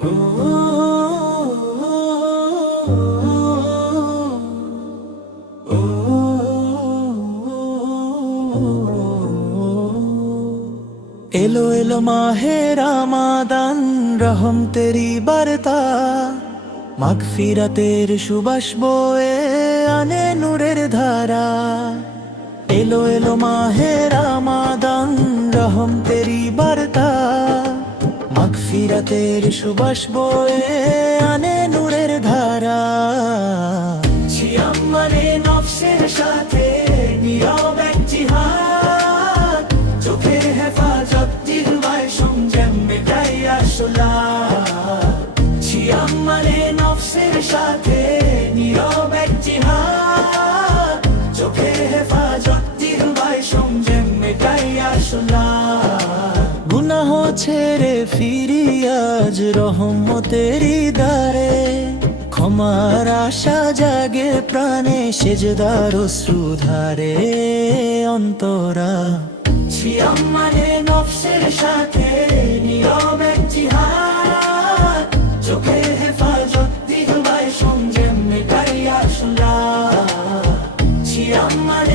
এলো এলো মাহে রমাদান, রহম তেরি বার্তা, মাগফিরাতের সুবাস বয়ে আনে নূরের ধারা। এলো এলো মাহে রমাদান, রহম তেরি বার্তা, মাগফিরাতের সুবাস বয়ে আনে নূরের ধারা। ছিয়াম মানে নফসের সাথে নীরব এক জিহাদ, চোখের হেফাজত জিহ্বায় সংযম মেটাই আসলা। ছিয়াম মানে নফসের সাথে নীরব এক জিহাদ, চোখের হেফাজত জিহ্বায় সংযম মেটাই আসলা। গুনাহ ছেড়ে ফিরি আজ রহমতেরি দ্বারে, ক্ষমার আশা জাগে প্রাণে সেজদার অশ্রুধারে অন্তরা। ছিয়াম মানে নফসের সাথে নীরব এক জিহাদ, চোখের হেফাজত জিহ্বায় সংযম মেটাই আসলা। ছিয়াম মানে